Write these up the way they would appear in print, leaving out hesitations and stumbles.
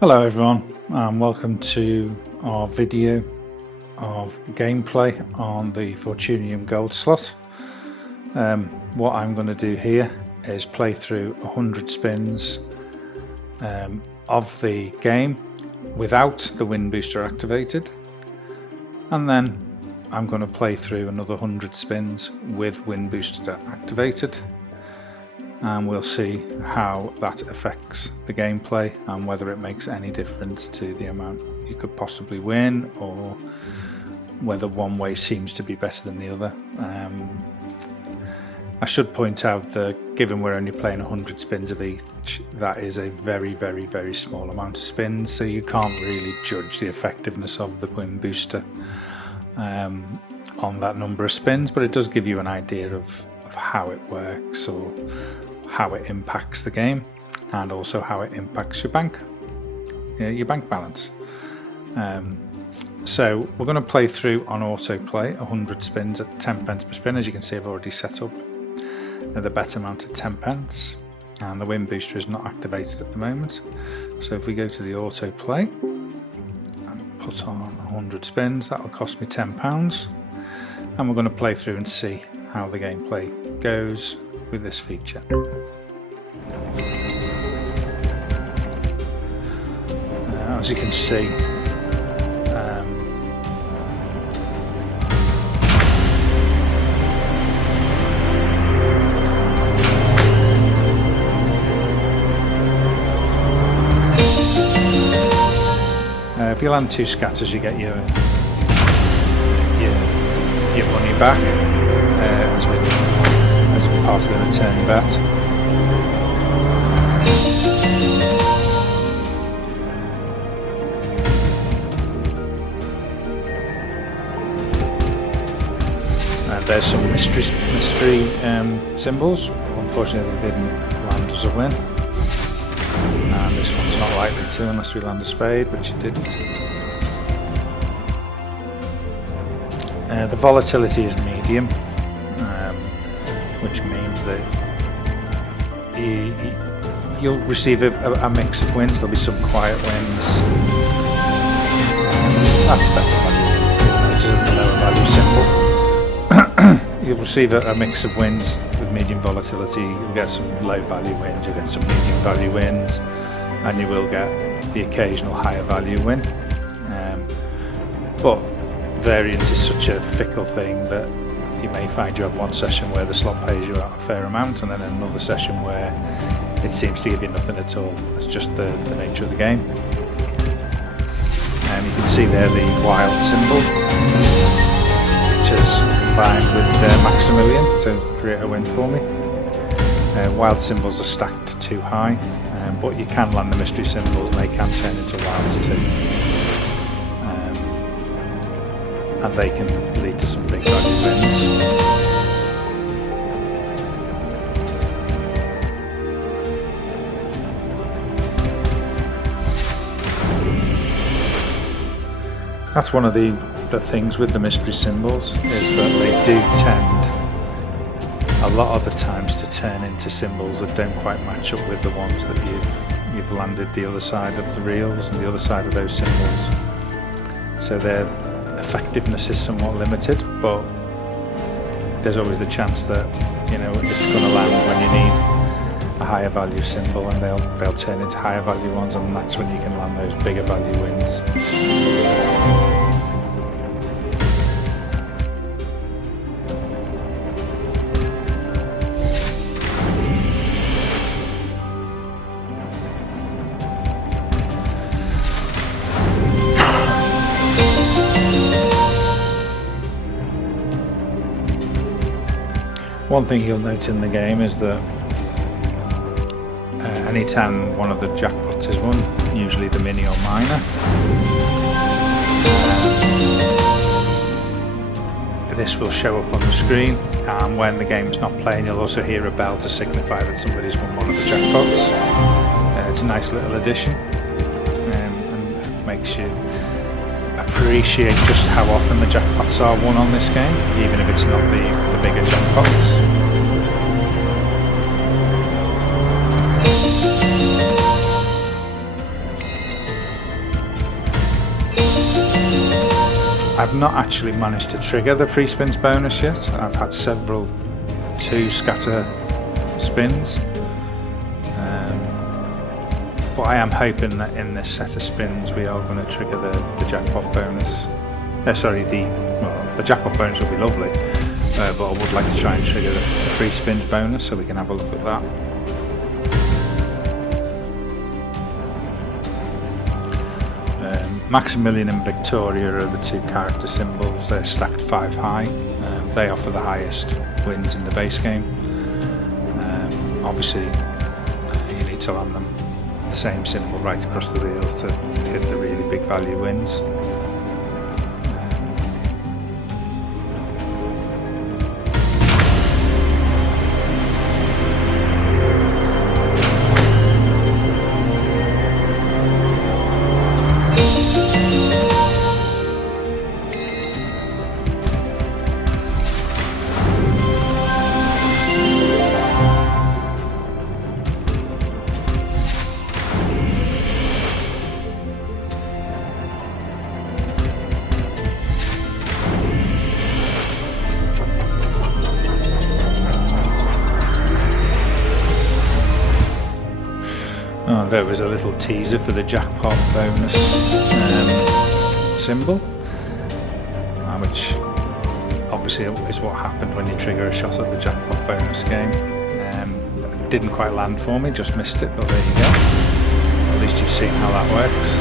Hello everyone, and welcome to our video of gameplay on the Fortunium gold slot. What I'm going to do here is play through 100 spins of the game without the win booster activated, and then I'm going to play through another 100 spins with win booster activated, and we'll see how that affects the gameplay and whether it makes any difference to the amount you could possibly win, or whether one way seems to be better than the other. I should point out that given we're only playing 100 spins of each, that is a very small amount of spins, so you can't really judge the effectiveness of the win booster on that number of spins, but it does give you an idea of how it works, or how it impacts the game, and also how it impacts your bank balance. So we're going to play through on autoplay 100 spins at 10 pence per spin. As you can see, I've already set up the bet amount at 10 pence, and the win booster is not activated at the moment. So if we go to the autoplay and put on 100 spins, that'll cost me £10, and we're going to play through and see how the gameplay goes with this feature. As you can see, if you land 2 scatters, you get your money back as a part of the return bet. And there's some mystery symbols. Unfortunately, they didn't land as a win. And this one's not likely to unless we land a spade, which it didn't. The volatility is medium, which means that you'll receive a mix of wins. There'll be some quiet wins. That's a better value. This isn't the lower value symbol. You'll receive a mix of wins with medium volatility. You'll get some low value wins, you'll get some medium value wins, and you will get the occasional higher value win. But variance is such a fickle thing that you may find you have one session where the slot pays you out a fair amount, and then another session where it seems to give you nothing at all. It's just the nature of the game. And you can see there the wild symbol, which is combined with Maximilian to create a win for me. Wild symbols are stacked too high, but you can land the mystery symbols and they can turn into wilds too. And they can lead to some big value wins. That's one of the things with the mystery symbols, is that they do tend a lot of the times to turn into symbols that don't quite match up with the ones that you've landed the other side of the reels and the other side of those symbols. So their effectiveness is somewhat limited, but there's always the chance that it's going to land when you need a higher value symbol, and they'll turn into higher value ones, and that's when you can land those bigger value wins. One thing you'll note in the game is that anytime one of the jackpots is won, usually the mini or minor, this will show up on the screen, and when the game's not playing you'll also hear a bell to signify that somebody's won one of the jackpots. It's a nice little addition, and makes you appreciate just how often the jackpots are won on this game, even if it's not the bigger jackpots. not actually managed to trigger the free spins bonus yet. I've had several 2 scatter spins, but I am hoping that in this set of spins we are going to trigger the jackpot bonus. The jackpot bonus will be lovely, but I would like to try and trigger the free spins bonus so we can have a look at that. Maximilian and Victoria are the 2 character symbols. They're stacked 5 high. They offer the highest wins in the base game. Obviously you need to land them the same symbol right across the reels to hit the really big value wins. Oh, there was a little teaser for the jackpot bonus symbol, which obviously is what happened when you trigger a shot at the jackpot bonus game. It didn't quite land for me, just missed it, but there you go. At least you've seen how that works.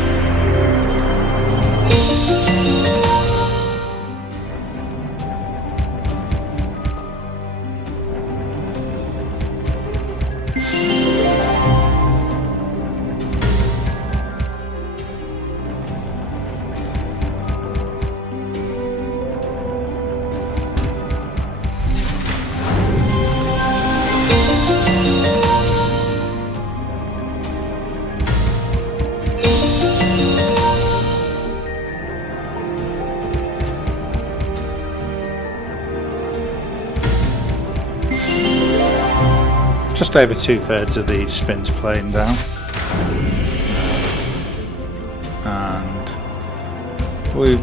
Just over 2/3 of the spins playing down, and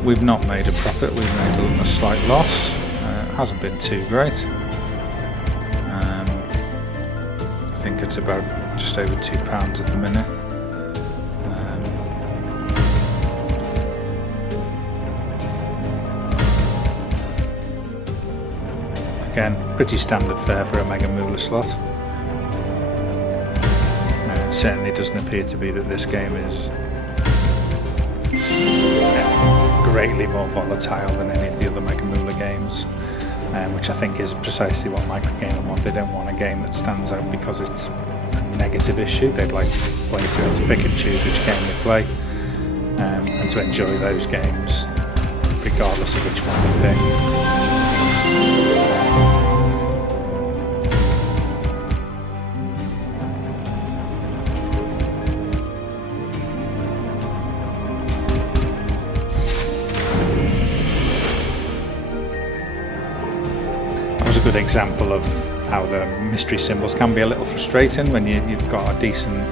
we've not made a profit. We've made a slight loss. It hasn't been too great. I think it's about just over £2 at the minute. Again, pretty standard fare for a Mega Moolah slot. It certainly doesn't appear to be that this game is greatly more volatile than any of the other Mega Moolah games, which I think is precisely what Microgamer want. They don't want a game that stands out because it's a negative issue. They'd like players to be able to pick and choose which game they play, and to enjoy those games regardless of which one they pick. A good example of how the mystery symbols can be a little frustrating when you've got a decent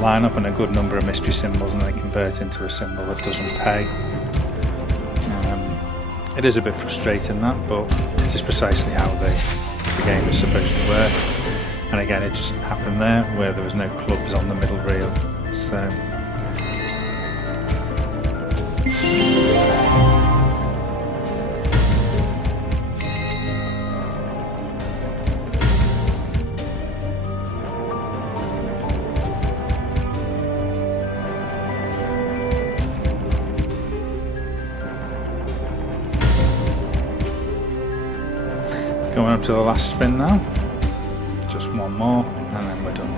lineup and a good number of mystery symbols and they convert into a symbol that doesn't pay. It is a bit frustrating, that, but it is precisely how the game is supposed to work. And again, it just happened there where there was no clubs on the middle reel. So going up to the last spin now, just one more and then we're done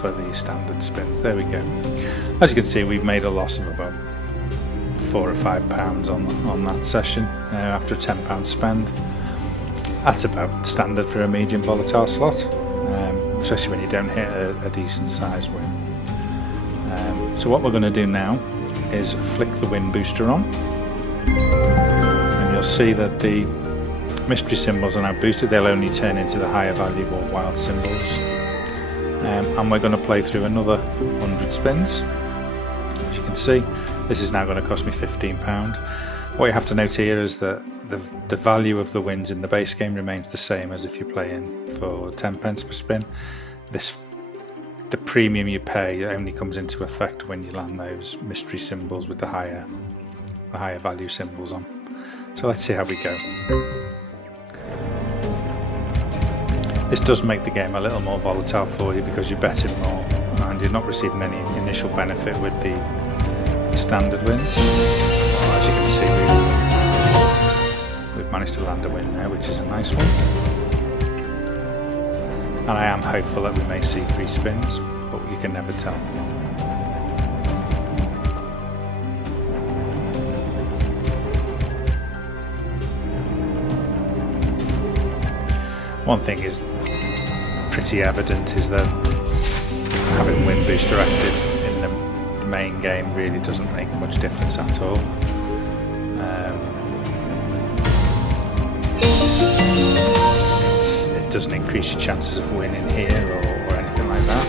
for the standard spins. There we go. As you can see, we've made a loss of about £4 or £5 on that session after a £10 spend. That's about standard for a medium volatile slot, especially when you don't hit a decent size win. So what we're going to do now is flick the win booster on, and you'll see that the mystery symbols are now boosted. They'll only turn into the higher value or wild symbols, and we're going to play through another 100 spins. As you can see, This is now going to cost me £15. What you have to note here is that the value of the wins in the base game remains the same as if you're playing for 10 pence per spin. The premium you pay only comes into effect when you land those mystery symbols with the higher value symbols on. So let's see how we go. This does make the game a little more volatile for you because you're betting more and you're not receiving any initial benefit with the standard wins. Well, as you can see, we've managed to land a win there, which is a nice one. And I am hopeful that we may see free spins, but you can never tell. One thing is pretty evident is that having win booster active in the main game really doesn't make much difference at all. It doesn't increase your chances of winning here or anything like that.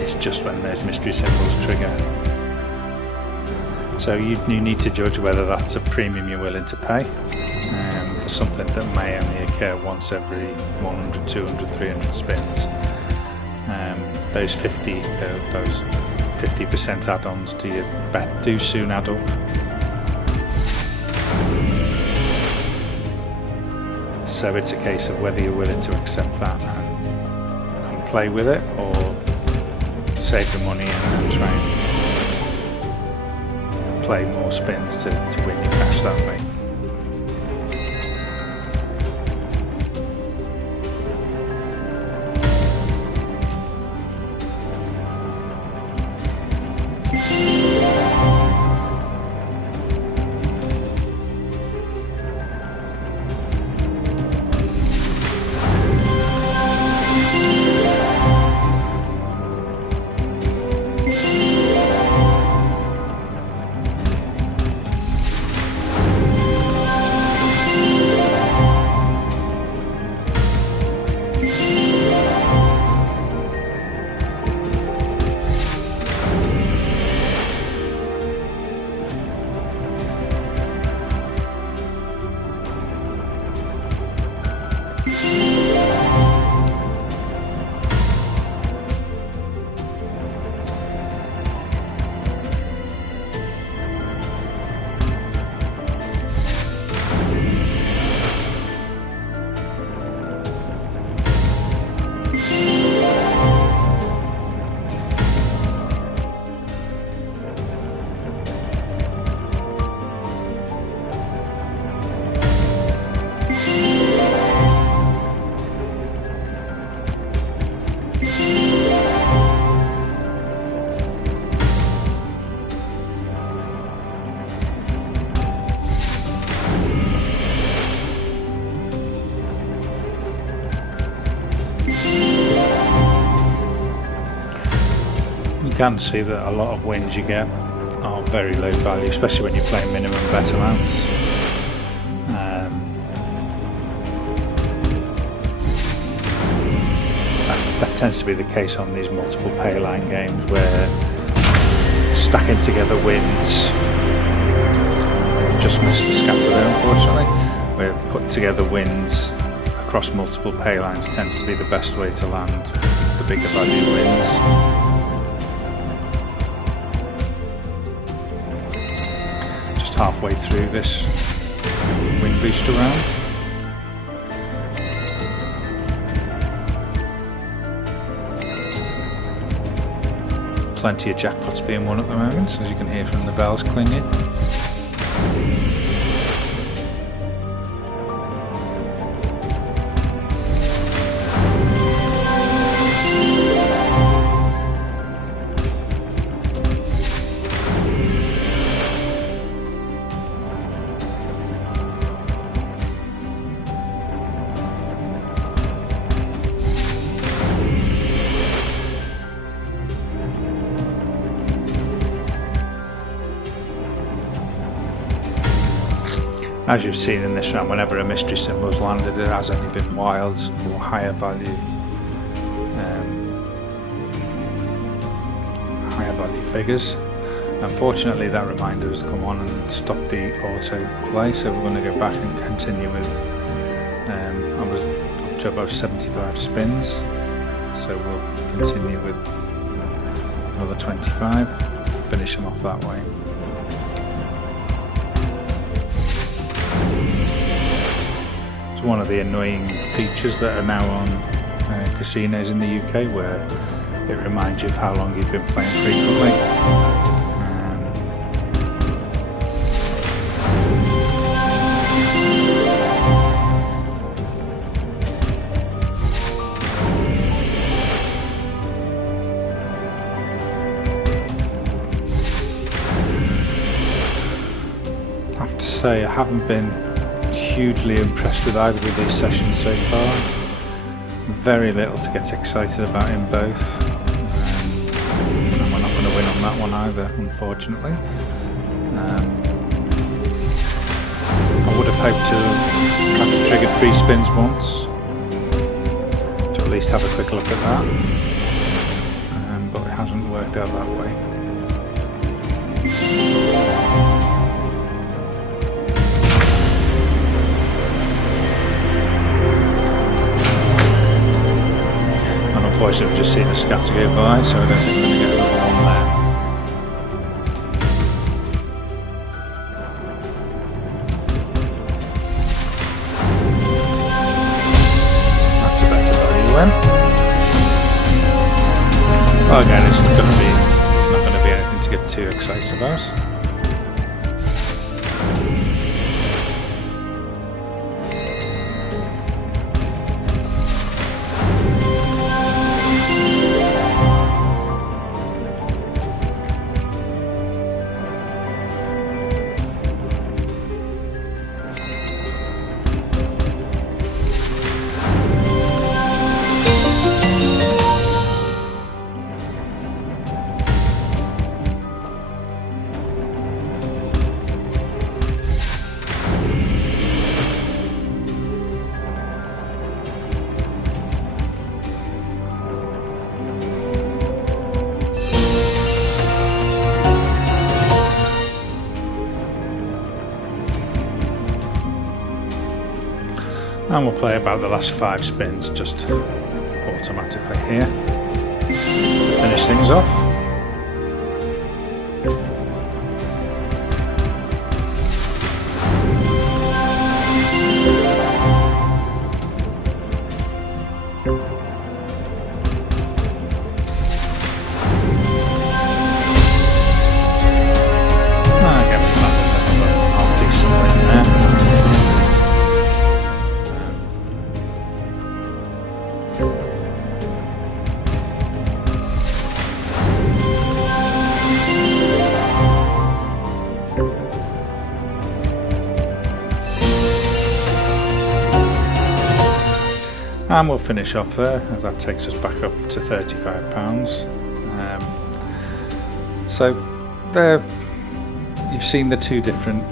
It's just when those mystery symbols trigger. So you need to judge whether that's a premium you're willing to pay for something that may only occur once every 100, 200, 300 spins. Those 50% add-ons to your bet do soon add up. So it's a case of whether you're willing to accept that and play with it, or save the money and try and play more spins to win your cash that way. You can see that a lot of wins you get are very low value, especially when you're playing minimum bet amounts. That tends to be the case on these multiple pay line games where stacking together wins, just missed the scatter there unfortunately, where putting together wins across multiple pay lines tends to be the best way to land the bigger value wins. Halfway through this win booster round. Plenty of jackpots being won at the moment, as you can hear from the bells clinging. As you've seen in this round, whenever a mystery symbol's landed, it has only been wilds or higher value figures. Unfortunately, that reminder has come on and stopped the auto play, so we're going to go back and continue with I was up to about 75 spins, so we'll continue with another 25, finish them off that way. It's one of the annoying features that are now on casinos in the UK, where it reminds you of how long you've been playing frequently. I have to say, I haven't been hugely impressed with either of these sessions so far. Very little to get excited about in both. And we're not going to win on that one either, unfortunately. I would have hoped to have perhaps triggered 3 spins once, to at least have a quick look at that. But it hasn't worked out that way. Unfortunately, I've just seen the scatter go by, so I don't think we're going to get another one there. That's a better value win. Well, again, it's not going to be anything to get too excited about. And we'll play about the last 5 spins just automatically here. Finish things off. Again, we landed a half decent win there. And we'll finish off there, as that takes us back up to £35. So there, you've seen the 2 different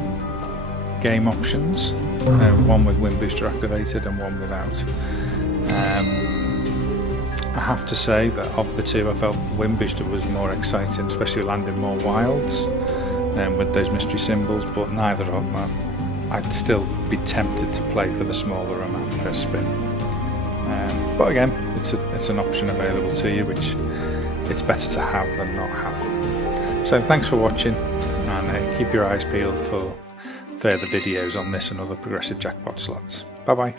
game options, one with Win Booster activated and one without. I have to say that of the 2, I felt Win Booster was more exciting, especially landing more wilds with those mystery symbols, but neither of them. I'd still be tempted to play for the smaller amount per spin. But again, it's an option available to you, which it's better to have than not have. So thanks for watching, and keep your eyes peeled for further videos on this and other progressive jackpot slots. Bye bye.